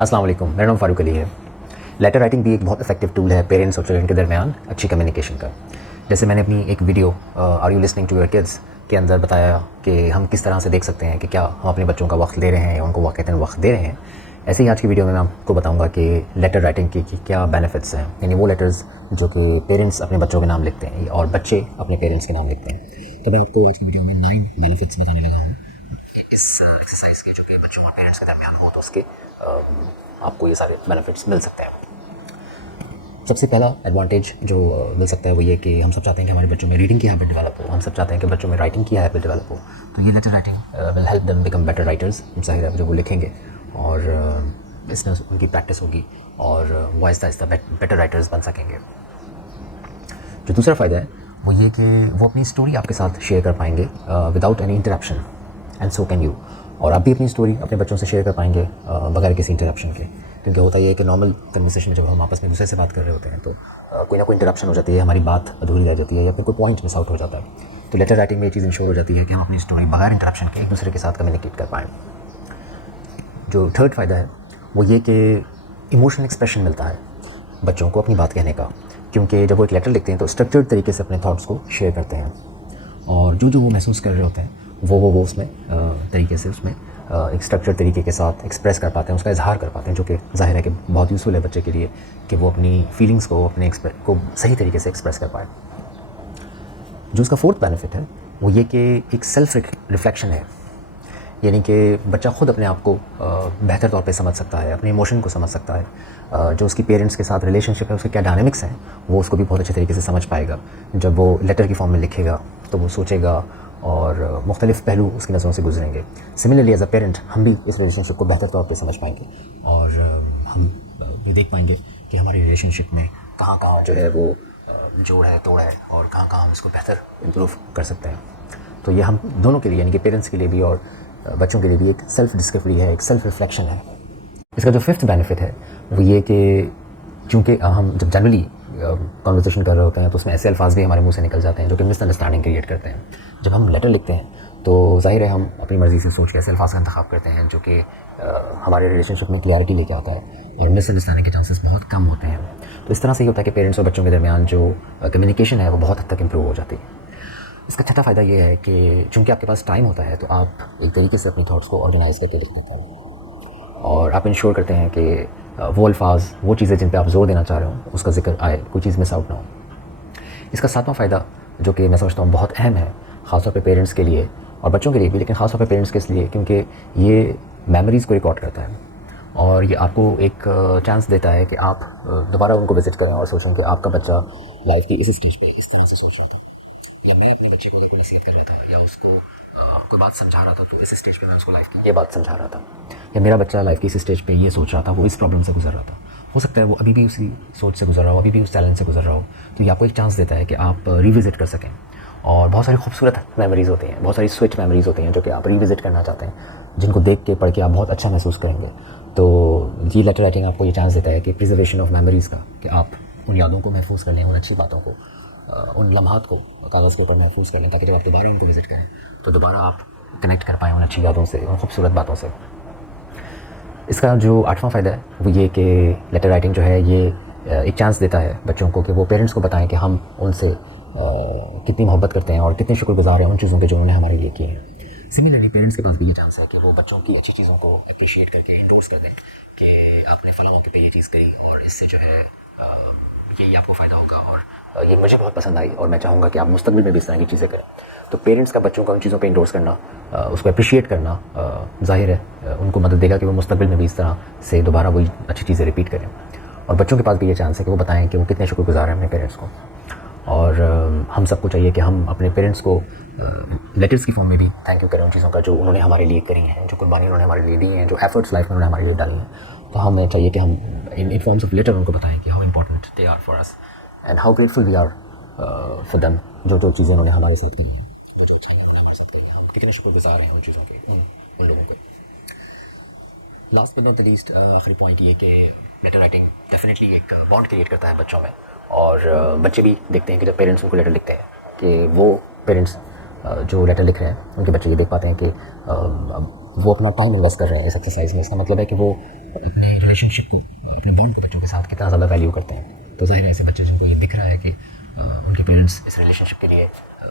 अस्सलाम वालेकुम, मेरा नाम फ़ारूक अली है। लेटर राइटिंग भी एक बहुत इफेक्टिव टूल है पेरेंट्स और चिल्ड्रन के दरमियान अच्छी कम्युनिकेशन का। जैसे मैंने अपनी एक video are you listening to your kids के अंदर बताया कि हम किस तरह से देख सकते हैं कि क्या हम अपने बच्चों का वक्त दे रहे हैं या उनको वाक़ईतन वक्त दे रहे हैं। ऐसे ही आज की वीडियो में मैं आपको बताऊंगा कि लेटर राइटिंग की क्या बेनिफिट्स हैं, यानी वो लेटर्स जो कि पेरेंट्स अपने बच्चों के नाम लिखते हैं और बच्चे अपने पेरेंट्स के नाम लिखते हैं। तो मैं आपको आज की वीडियो में 9 बेनिफिट्स बताने लगा हूँ इस एक्सरसाइज के, जो कि बच्चों और पेरेंट्स के दरमियान हो, तो उसके आपको ये सारे बेनिफिट्स मिल सकते हैं। सबसे पहला एडवांटेज जो मिल सकता है वो ये कि हम सब चाहते हैं कि हमारे बच्चों में रीडिंग की हैबिट डेवलप हो, हम सब चाहते हैं कि बच्चों में राइटिंग की हैबिट डेवलप हो। तो ये letter writing will help them become better writers. ज़ाहिर है जो वो लिखेंगे और इसमें उनकी प्रैक्टिस होगी और वो आहिस्ता आहिस्ता बेटर राइटर्स बन सकेंगे। जो दूसरा फ़ायदा है वो ये कि वो अपनी स्टोरी आपके साथ शेयर कर पाएंगे without any interruption, and so can you. और आप भी अपनी स्टोरी अपने बच्चों से शेयर कर पाएंगे बगैर किसी इंटरप्शन के। क्योंकि होता ये है कि नॉर्मल कन्वर्सेशन में जब हम आपस में दूसरे से बात कर रहे होते हैं तो कोई ना कोई इंटरप्शन हो जाती है, हमारी बात अधूरी रह जाती है या फिर कोई पॉइंट मिस आउट हो जाता है। तो लेटर राइटिंग में ये चीज़ इंश्योर हो जाती है कि हम अपनी स्टोरी बगैर इंटरप्शन के एक दूसरे के साथ कम्युनिकेट कर पाएँ। जो थर्ड फ़ायदा है वो ये कि इमोशनल एक्सप्रेशन मिलता है बच्चों को अपनी बात कहने का, क्योंकि जब वो एक लेटर लिखते हैं तो स्ट्रक्चर्ड तरीके से अपने थॉट्स को शेयर करते हैं और जो वो महसूस कर रहे होते हैं वो उसमें तरीके से उसमें एक स्ट्रक्चर्ड तरीके के साथ एक्सप्रेस कर पाते हैं, उसका इजहार कर पाते हैं, जो कि ज़ाहिर है कि बहुत यूज़फुल है बच्चे के लिए कि वो अपनी फीलिंग्स को अपने को सही तरीके से एक्सप्रेस कर पाए। जो उसका फोर्थ बेनिफिट है वो ये कि एक सेल्फ रिफ्लेक्शन है, यानी कि बच्चा ख़ुद अपने आप को बेहतर तौर पे समझ सकता है, अपने इमोशन को समझ सकता है। जो उसकी पेरेंट्स के साथ रिलेशनशिप है उसके क्या डायनामिक्स हैं वो उसको भी बहुत अच्छे तरीके से समझ पाएगा। जब वो लेटर की फॉर्म में लिखेगा तो वो सोचेगा और मुख्तलिफ़ पहलू उसकी नज़रों से गुजरेंगे। सिमिलरली एज अ पेरेंट हम भी इस रिलेशनशिप को बेहतर तौर पे समझ पाएंगे और हम ये देख पाएंगे कि हमारी रिलेशनशिप में कहाँ कहाँ जो है वो जोड़ है, तोड़ है और कहाँ कहाँ हम इसको बेहतर इम्प्रूव कर सकते हैं। तो ये हम दोनों के लिए, यानी कि पेरेंट्स के लिए भी और बच्चों के लिए भी एक सेल्फ डिस्कवरी है, एक सेल्फ रिफ्लेक्शन है। इसका जो फिफ्थ बेनिफिट है वो ये कि चूँकि हम जब जनरली कन्वर्सेशन कर रहे होते हैं तो उसमें ऐसे अल्फाज भी हमारे मुंह से निकल जाते हैं जो कि मिसअंडरस्टैंडिंग क्रिएट करते हैं। जब हम लेटर लिखते हैं तो ज़ाहिर है हम अपनी मर्ज़ी से सोच के ऐसे अल्फाज का इंतखाब करते हैं जो कि हमारे रिलेशनशिप में क्लियरिटी लेके आता है और मिसअंडरस्टैंडिंग के चांसेस बहुत कम होते हैं। तो इस तरह से ये होता है कि पेरेंट्स और बच्चों के दरमियान जो कम्युनिकेशन है वो बहुत हद तक इम्प्रूव हो जाती है। इसका छठा फ़ायदा ये है कि चूँकि आपके पास टाइम होता है तो आप एक तरीके से अपनी थॉट्स को ऑर्गेनाइज़ करके लिख देते हैं और आप इंश्योर करते हैं कि वो अल्फाज, वो चीज़ें जिन पे आप जोर देना चाह रहे हो उसका जिक्र आए, कोई चीज़ मिस आउट ना हो। इसका सातवां फ़ायदा जो कि मैं समझता हूँ बहुत अहम है, ख़ासतौर पे पेरेंट्स के लिए और बच्चों के लिए भी, लेकिन ख़ासतौर पे पेरेंट्स के लिए, क्योंकि ये मेमोरीज़ को रिकॉर्ड करता है और ये आपको एक चांस देता है कि आप दोबारा उनको विज़िट करें और सोचें कि आपका बच्चा लाइफ की इस स्टेज पे इस तरह से सोच रहा था, या मैं अपने बच्चे को ये नसीहत कर रहा था, या उसको आपको बात समझा रहा था तो इस स्टेज पे मैं उसको लाइफ की ये बात समझा रहा था, या मेरा बच्चा लाइफ की इस स्टेज पे ये सोच रहा था, वो इस प्रॉब्लम से गुजर रहा था। हो सकता है वो अभी भी उसी सोच से गुजर रहा हो, अभी भी उस चैलेंज से गुजर रहा हो। तो ये आपको एक चांस देता है कि आप रिविज़िट कर सकें और बहुत सारी खूबसूरत मेमोरीज़ होती हैं, बहुत सारी स्वीट मेमोरीज़ होती हैं जो कि आप रिविज़िट करना चाहते हैं, जिनको देख के पढ़ के आप बहुत अच्छा महसूस करेंगे। तो ये लेटर राइटिंग आपको ये चांस देता है कि प्रिजर्वेशन ऑफ मेमोरीज़ का, कि आप उन यादों को महफूज कर लें, उन अच्छी बातों को, उन लम्हात को कागज़ के ऊपर महफूज कर लें, ताकि जब आप दोबारा उनको विज़िट करें तो दोबारा आप कनेक्ट कर पाएँ उन अच्छी यादों से, उन खूबसूरत बातों से। इसका जो आठवां फ़ायदा है वो ये कि लेटर राइटिंग जो है ये एक चांस देता है बच्चों को कि वो पेरेंट्स को बताएं कि हम उनसे कितनी मोहब्बत करते हैं और कितने शुक्रगुजार हैं उन चीज़ों के जो उन्होंने हमारे लिए किए हैं। सिमिलरली पेरेंट्स के पास भी ये चांस है कि वो बच्चों की अच्छी चीज़ों को अप्रिशिएट करके इंडोर्स कर दें कि आपने फ़लाँ मौके पे ये चीज़ करी और इससे जो है यही आपको फ़ायदा होगा और ये मुझे बहुत पसंद आई और मैं चाहूँगा कि आप मुस्तक़बिल में भी इस तरह की चीज़ें करें। तो पेरेंट्स का बच्चों का उन चीज़ों पे इंडोर्स करना, उसको अप्रिशिएट करना ज़ाहिर है उनको मदद देगा कि वो मुस्तक़बिल में भी इस तरह से दोबारा वही अच्छी चीज़ें रिपीट करें। और बच्चों के पास भी ये चांस है कि वो बताएं कि वो कितने शुक्रगुजार हैं अपने पेरेंट्स को। और हम सबको चाहिए कि हम अपने पेरेंट्स को लेटर्स की फॉर्म में भी थैंक यू करें उन चीज़ों का जो उन्होंने हमारे लिए करी हैं, जो कुर्बानी उन्होंने हमारे लिए दी हैं, जो एफर्ट्स लाइफ में उन्होंने हमारे लिए डाली हैं। तो हमें चाहिए कि हम इन फॉर्म्स ऑफ लेटर उनको बताएं कि how important they are for us and how grateful we are for them, जो चीज़ें उन्होंने हमारे साथ की हैं, हम कितने शुक्रगुजार हैं उन चीज़ों के, उन लोगों को। Last but not the least, आखिरी पॉइंट ये कि लेटर राइटिंग डेफिनेटली एक बॉन्ड क्रिएट करता है बच्चों में और बच्चे भी देखते हैं कि जब पेरेंट्स उनको लेटर लिखते हैं कि वो पेरेंट्स جو لیٹر لکھ رہے ہیں ان کے بچے یہ دیکھ پاتے ہیں کہ وہ اپنا ٹائم انویسٹ کر رہے ہیں اس ایکسرسائز میں. اس کا مطلب ہے کہ وہ اپنے ریلیشن شپ کو, اپنے بانڈ کو بچوں کے ساتھ کتنا زیادہ ویلیو کرتے ہیں. تو ظاہر ہے ایسے بچے جن کو یہ دکھ رہا ہے کہ ان کے پیرنٹس اس ریلیشن شپ کے لیے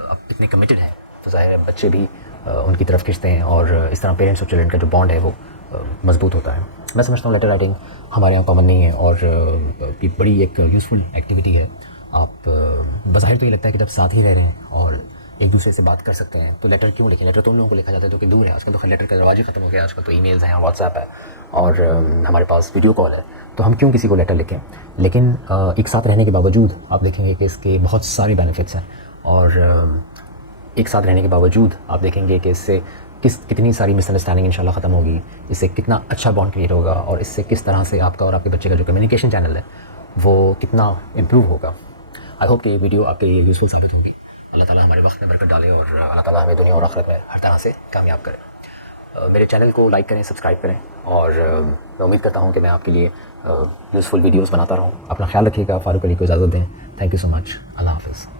اب کتنے کمیٹڈ ہیں, تو ظاہر ہے بچے بھی ان کی طرف کھنچتے ہیں, اور اس طرح پیرنٹس اور چلڈرن کا جو بانڈ ہے وہ مضبوط ہوتا ہے. میں سمجھتا ہوں لیٹر رائٹنگ ہمارے یہاں کامن نہیں ہے, اور یہ بڑی ایک یوزفل ایکٹیویٹی ہے. آپ بظاہر تو یہ لگتا ہے کہ جب ساتھ ہی رہ رہے ہیں اور ایک دوسرے سے بات کر سکتے ہیں تو لیٹر کیوں لکھیں. لیٹر تو ان لوگوں کو لکھا جاتا ہے جو کہ دور ہے. آج کل تو خیر لیٹر کا رواج ہی ختم ہو گیا, آج کل تو ای میلز ہیں, واٹس ایپ ہے, اور ہمارے پاس ویڈیو کال ہے, تو ہم کیوں کسی کو لیٹر لکھیں. لیکن ایک ساتھ رہنے کے باوجود آپ دیکھیں گے کہ اس کے بہت سارے بینیفٹس ہیں, اور ایک ساتھ رہنے کے باوجود آپ دیکھیں گے کہ اس سے کتنی ساری مس انڈرسٹینڈنگ انشاءاللہ ختم ہوگی, اس سے کتنا اچھا بانڈ کریٹ ہوگا, اور اس سے کس طرح سے آپ کا اور آپ کے بچے کا جو کمیونیکیشن چینل ہے وہ کتنا امپروو ہوگا. آئی ہوپ کہ یہ ویڈیو آپ کے لیے یوزفل ثابت ہوگی. اللہ تعالیٰ ہمارے وقت میں برکت ڈالے, اور اللہ تعالیٰ ہمیں دنیا اور آخرت میں ہر طرح سے کامیاب کرے. میرے چینل کو لائک کریں, سبسکرائب کریں, اور میں امید کرتا ہوں کہ میں آپ کے لیے یوزفل ویڈیوز بناتا رہوں. اپنا خیال رکھیے گا. فاروق علی کو اجازت دیں. تھینک یو سو مچ. اللہ حافظ.